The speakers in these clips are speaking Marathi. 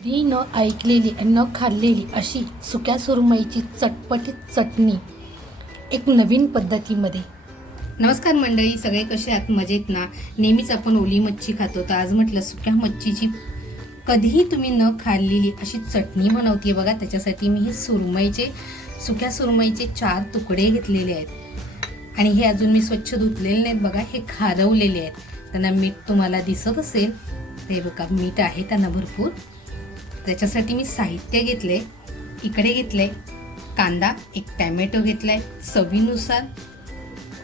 कधी न ऐकलेली आणि न खाल्लेली अशी सुक्या सुरमईची चटपटीत चटणी एक नवीन पद्धतीमध्ये. नमस्कार मंडळी सगळे कसे आहात? मजेत ना? नेहमीच आपण ओली मच्छी खातो. तर आज म्हटलं सुक्या मच्छीची कधीही तुम्ही न खाल्लेली अशी चटणी बनवते बघा. त्याच्यासाठी मी हे सुरमईचे सुक्या सुरमईचे चार तुकडे घेतलेले आहेत. आणि हे अजून मी स्वच्छ धुतलेले नाहीत बघा हे खारवलेले आहेत. त्यांना मीठ तुम्हाला दिसत असेल. ते बघा मीठ आहे त्यांना भरपूर. त्याच्यासाठी मी साहित्य घेतले इकडे घेतले कांदा एक टॅमॅटो घेतला आहे चवीनुसार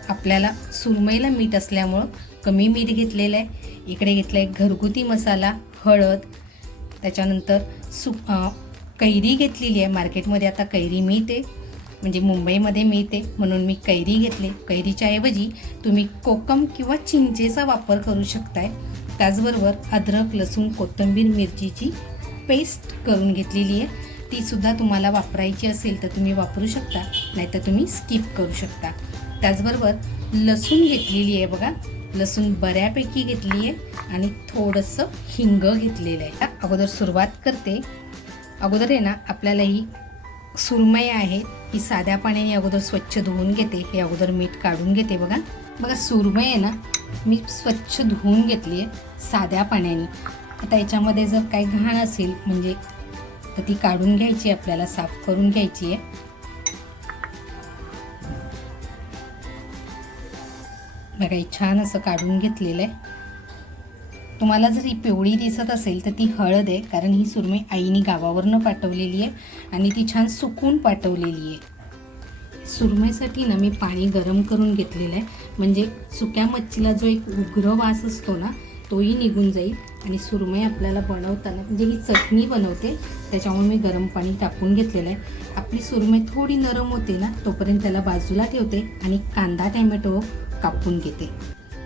आपल्याला सुरमईला मीठ असल्यामुळं कमी मीठ घेतलेलं आहे. इकडे घेतलं आहे घरगुती मसाला हळद त्याच्यानंतर सु कैरी घेतलेली आहे. मार्केटमध्ये आता कैरी मिळते म्हणजे मुंबईमध्ये मिळते म्हणून मी कैरी घेतले. कैरीच्या ऐवजी तुम्ही कोकम किंवा चिंचेचा वापर करू शकताय. त्याचबरोबर अद्रक लसूण कोथिंबीर मिरचीची पेस्ट करून घेतलेली आहे. ती सुद्धा तुम्हाला वापरायची असेल तर तुम्ही वापरू शकता नाहीतर तुम्ही स्किप करू शकता. त्याचबरोबर लसूण घेतलेली आहे बघा. लसूण बऱ्यापैकी घेतली आहे आणि थोडंसं हिंग घेतलेलं आहे. अगोदर सुरुवात करते. अगोदर आहे ना आपल्याला ही सुरमई आहे ही साध्या पाण्याने अगोदर स्वच्छ धुवून घेते. हे अगोदर मीठ काढून घेते बघा. बघा सुरमई आहे ना मी स्वच्छ धुवून घेतली आहे साध्या पाण्याने आता याच्यामध्ये जर काही घाण असेल म्हणजे तर ती काढून घ्यायची आहे आपल्याला साफ करून घ्यायची आहे. बघा छान असं काढून घेतलेलं आहे. तुम्हाला जर ही पिवळी दिसत असेल तर ती हळद आहे कारण ही सुरमई आईने गावावरनं पाठवलेली आहे आणि ती छान सुकून पाठवलेली आहे. सुरमईसाठी ना मी पाणी गरम करून घेतलेलं आहे. म्हणजे सुक्या मच्छीला जो एक उग्र वास असतो ना तोही निघून जाईल आणि सुरमई आपल्याला बनवताना म्हणजे ही चटणी बनवते त्याच्यामुळे मी गरम पाणी टाकून घेतलेलं आहे. आपली सुरमई थोडी नरम होते ना तोपर्यंत त्याला बाजूला ठेवते आणि कांदा टॅमॅटो कापून घेते.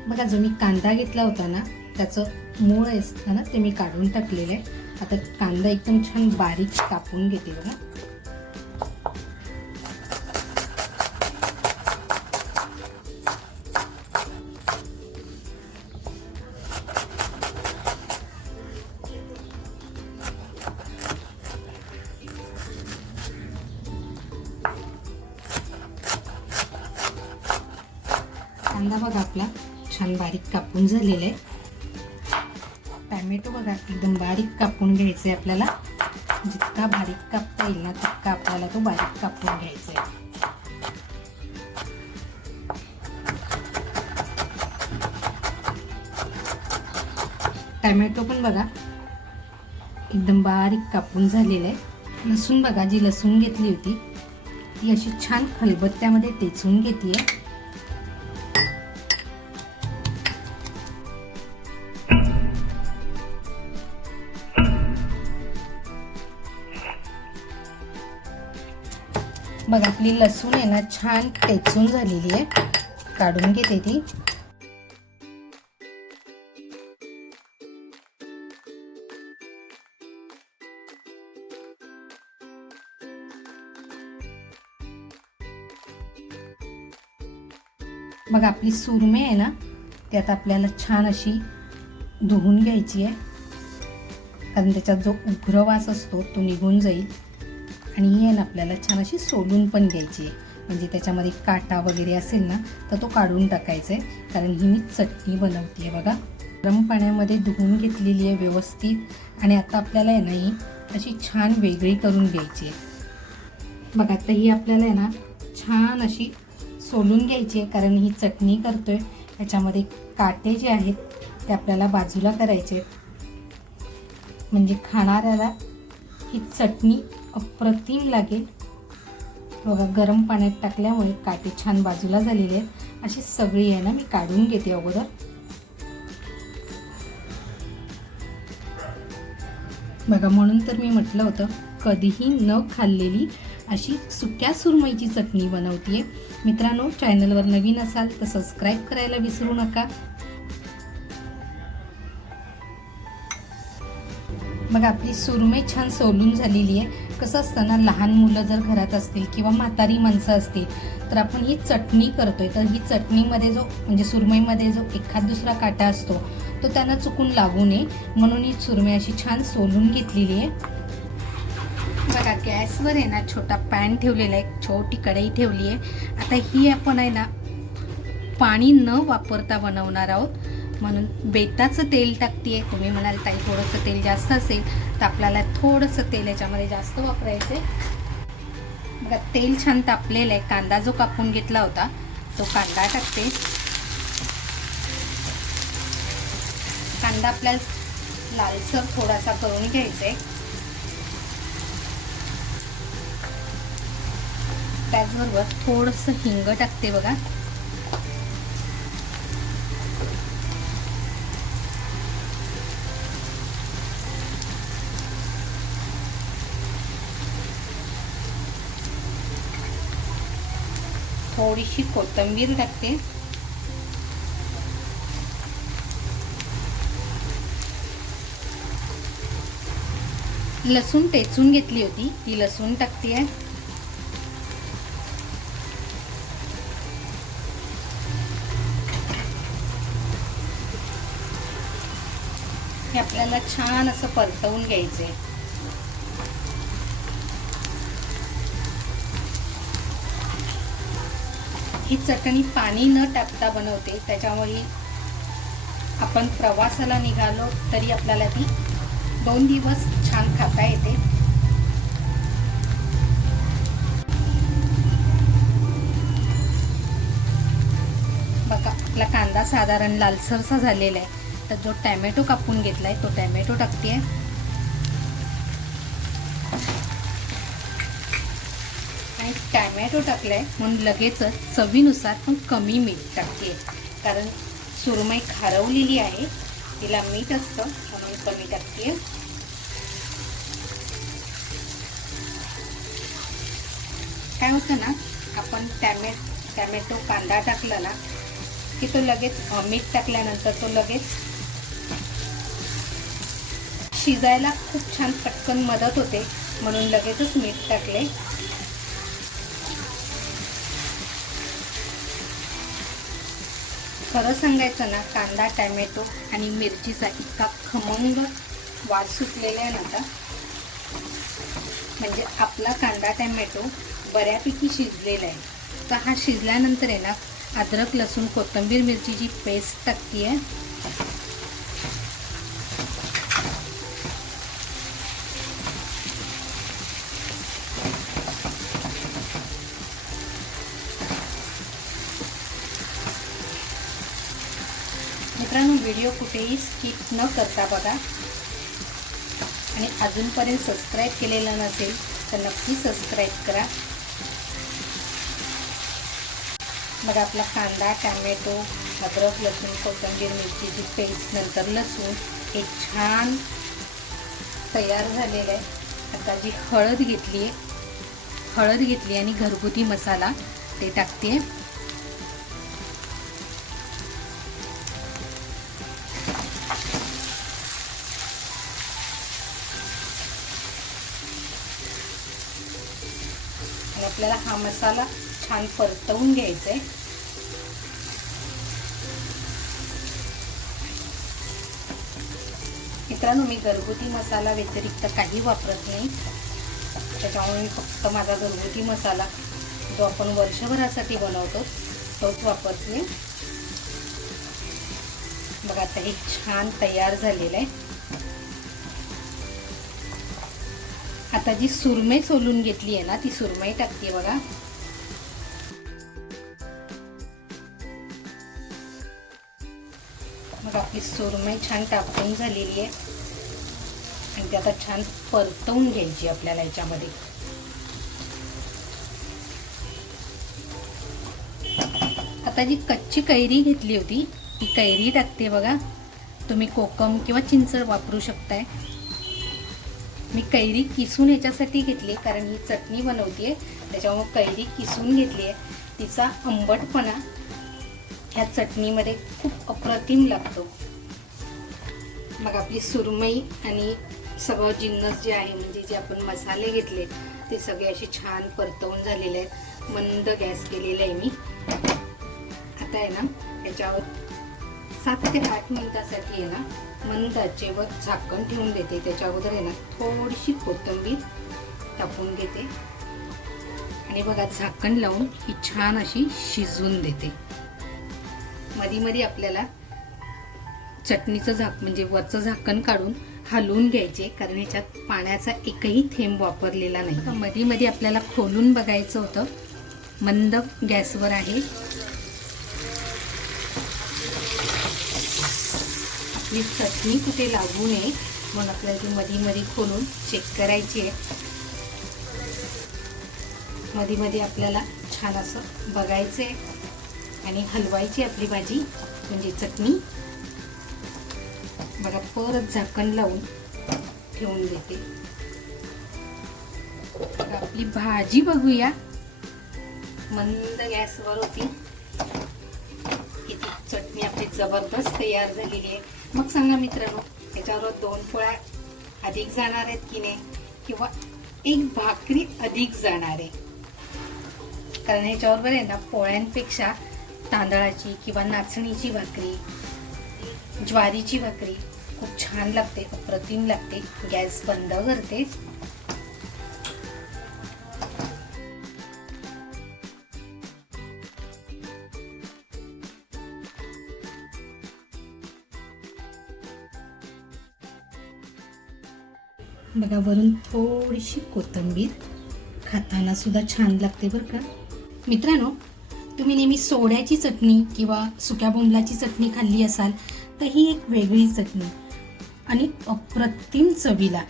बघा जो मी कांदा घेतला होता ना त्याचं मूळ असतं ना ते मी काढून टाकलेलं आहे. आता कांदा एकदम छान बारीक कापून घेते बघा. छान बारीक कापून झालेलं. आहे टॅमॅटो बघा एकदम बारीक कापून घ्यायचं आहे आपल्याला. जितका बारीक कापता येईल ना तितका आपल्याला तो बारीक कापून घ्यायचा आहे टॅमॅटो पण बघा एकदम बारीक कापून झालेलं. आहे लसूण बघा जी लसूण घेतली होती ती अशी छान खलबत्त्यामध्ये टेचून घेते आहे बघा आपली लसूण आहे ना छान टेचून झालेली आहे. काढून घेते ती. मग आपली सुरमे आहे ना त्यात आपल्याला छान अशी धुवून घ्यायची आहे. कारण त्याच्यात जो उग्र वास असतो तो निघून जाईल. आणि ही आहे ना आपल्याला छान अशी सोलून पण घ्यायची आहे. म्हणजे त्याच्यामध्ये काटा वगैरे असेल ना तर तो काढून टाकायचा आहे. कारण ही मी चटणी बनवते आहे बघा. गरम पाण्यामध्ये धुवून घेतलेली आहे व्यवस्थित. आणि आता आपल्याला आहे ना ही अशी छान वेगळी करून घ्यायची आहे. बघा आता ही आपल्याला आहे ना छान अशी सोलून घ्यायची आहे. कारण ही चटणी करतो आहे त्याच्यामध्ये काटे जे आहेत ते आपल्याला बाजूला करायचे आहेत. म्हणजे खाणाऱ्याला ही चटणी अप्रतिम लागेल. बघा गरम पाण्यात टाकल्यामुळे काटे छान बाजूला झालेले आहेत. अशी सगळी आहे ना मी काढून घेते अगोदर. बघा म्हणून तर मी म्हटलं होतं कधीही न खाल्लेली अशी सुक्या सुरमईची चटणी बनवते मित्रांनो चॅनलवर नवीन असाल तर सबस्क्राईब करायला विसरू नका. बघा आपली सुरमई छान सोलून झालेली आहे. कसं असतं ना लहान मुलं जर घरात असतील किंवा म्हातारी माणसं असतील तर आपण ही चटणी करतोय. तर ही चटणीमध्ये जो म्हणजे सुरमईमध्ये जो एखाद दुसरा काटा असतो तो त्यांना चुकून लागू नये. म्हणून ही सुरमई अशी छान सोलून घेतलेली आहे. बघा गॅसवर आहे ना छोटा पॅन ठेवलेला आहे छोटी कढई ठेवली आहे. आता ही आपण आहे ना पाणी न वापरता बनवणार आहोत. म्हणून बेताचं तेल टाकते तुम्ही म्हणाल ताई थोडंसं तेल जास्त असेल तर आपल्याला थोडंसं तेल याच्यामध्ये जास्त वापरायचं आहे बघा तेल छान तापलेलं आहे कांदा जो कापून घेतला होता तो कांदा टाकते. कांदा आपल्याला लालसर थोडासा करून घ्यायचा आहे त्याचबरोबर थोडंसं हिंग टाकते बघा. थोडीशी कोथिंबीर टाकते लसूण टेचून घेतली होती. ती लसूण टाकते आहे हे आपल्याला छान असं परतवून घ्यायचं आहे ही चटणी पाणी न टाकता बनवते. त्याच्यामुळे आपण प्रवासाला निघालो तरी आपल्याला ती दोन दिवस छान खाता येते. बघा आपला कांदा साधारण लालसरसा झालेला आहे. तर जो टॅमॅटो कापून घेतला आहे तो टॅमॅटो टाकते आणि टॅमॅटो टाकलाय. म्हणून लगेचच चवीनुसार पण कमी मीठ टाकते. कारण सुरमई खारवलेली आहे. तिला मीठ असतं म्हणून कमी टाकते. काय होतं ना आपण टॅमे टॅमॅटो कांदा टाकला ना की तो लगेच मीठ टाकल्यानंतर तो लगेच शिजायला खूप छान पटकन मदत होते. म्हणून लगेचच मीठ टाकले. खरं सांगायचं ना कांदा टॅमॅटो आणि मिरचीचा इतका खमंग वाद सुटलेला आहे ना म्हणजे आपला कांदा टॅमॅटो बऱ्यापैकी शिजलेला आहे. तर हा शिजल्यानंतर आहे ना अद्रक लसूण कोथिंबीर मिरचीची पेस्ट टाकते आहे मित्रांनो व्हिडिओ कुठेही स्किप न करता बघा. आणि अजूनपर्यंत सबस्क्राईब केलेलं नसेल तर नक्की सबस्क्राईब करा. बघा आपला कांदा टॅमॅटो अद्रक लसूण कोथंबीर मिरचीची पेस्ट नंतर लसूण. हे छान तयार झालेलं आहे. आता जी हळद घेतली आहे हळद घेतली आणि घरगुती मसाला ते टाकते. आणि आपल्याला हा मसाला छान परतवून घ्यायचा आहे. मित्रांनो मी घरगुती मसाला व्यतिरिक्त काही वापरत नाही. त्याच्यामुळे मी फक्त माझा घरगुती मसाला जो आपण वर्षभरासाठी बनवतो तोच वापरते बघा आता हे छान तयार झालेलं आहे. आता जी सुरमई सोलून घेतली आहे ना ती सुरमई टाकते बघा. मग आपली सुरमई छान टाकून झालेली आहे. आणि ती आता छान परतवून घ्यायची आपल्याला याच्यामध्ये. आता जी कच्ची कैरी घेतली होती ती कैरी टाकते बघा. तुम्ही कोकम किंवा चिंच वापरू शकताय. मी कैरी किसून याच्यासाठी घेतली कारण ही चटणी बनवते त्याच्यामुळे कैरी किसून घेतली आहे. तिचा आंबटपणा ह्या चटणीमध्ये खूप अप्रतिम लागतो. मग आपली सुरमई आणि सगळं जिन्नस जे आहे म्हणजे जे आपण मसाले घेतले ते सगळे असे छान परतवून झालेले आहेत. मंद गॅस केलेला आहे मी. आता आहे ना याच्यावर सात ते आठ मिनिटासाठी आहे ना मंद आचेवर झाकण ठेवून देते. त्याच्या अगोदर आहे ना थोडीशी कोथिंबीर टाकून घेते. आणि बघा झाकण लावून ही छान अशी शिजवून देते. मधी मधी आपल्याला चटणीचं झाक म्हणजे वरचं झाकण काढून हलवून घ्यायचे कारण ह्याच्यात पाण्याचा एकही थेंब वापरलेला नाही. मधी मधी आपल्याला खोलून बघायचं होतं. मंद गॅसवर आहे. आपली चटणी कुठे लागू नये म्हणून आपल्याला ती मधी मधी खोलून चेक करायची आहे. मधी मधी आपल्याला छान असं बघायचं आहे आणि हलवायची आपली भाजी म्हणजे चटणी. बघा परत झाकण लावून ठेवून देते. आपली भाजी बघूया. मंद गॅसवर होती. किती चटणी आपली जबरदस्त तयार झालेली आहे. मग सांगा मित्रांनो त्याच्यावर दोन पोळ्या अधिक जाणार आहेत की नाही? किंवा एक भाकरी अधिक जाणार आहे? कारण ह्याच्याबरोबर आहे ना पोळ्यांपेक्षा तांदळाची किंवा नाचणीची भाकरी ज्वारीची भाकरी खूप छान लागते अप्रतिम लागते गॅस बंद करते. बघा वरून थोडीशी कोथिंबीर खाताना सुद्धा छान लागते बरं का. मित्रांनो तुम्ही नेहमी सोड्याची चटणी किंवा सुक्या बोंबलाची चटणी खाल्ली असाल तर ही एक वेगळी चटणी. आणि अप्रतिम चवीला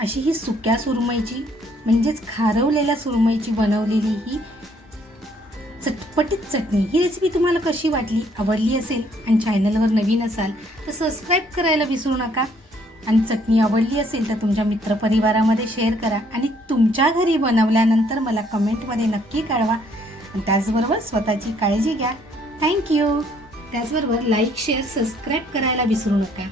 अशी ही सुक्या सुरमईची म्हणजेच खारवलेल्या सुरमईची बनवलेली ही चटपटीत चटणी. ही रेसिपी तुम्हाला कशी वाटली आवडली असेल आणि चॅनलवर नवीन असाल तर सबस्क्राईब करायला विसरू नका. आणि चटणी आवडली असेल तर तुमच्या मित्रपरिवारामध्ये शेअर करा. आणि तुमच्या घरी बनवल्यानंतर मला कमेंटमध्ये नक्की कळवा. आणि त्याचबरोबर स्वतःची काळजी घ्या. थँक्यू त्याचबरोबर लाईक शेअर सबस्क्राईब करायला विसरू नका.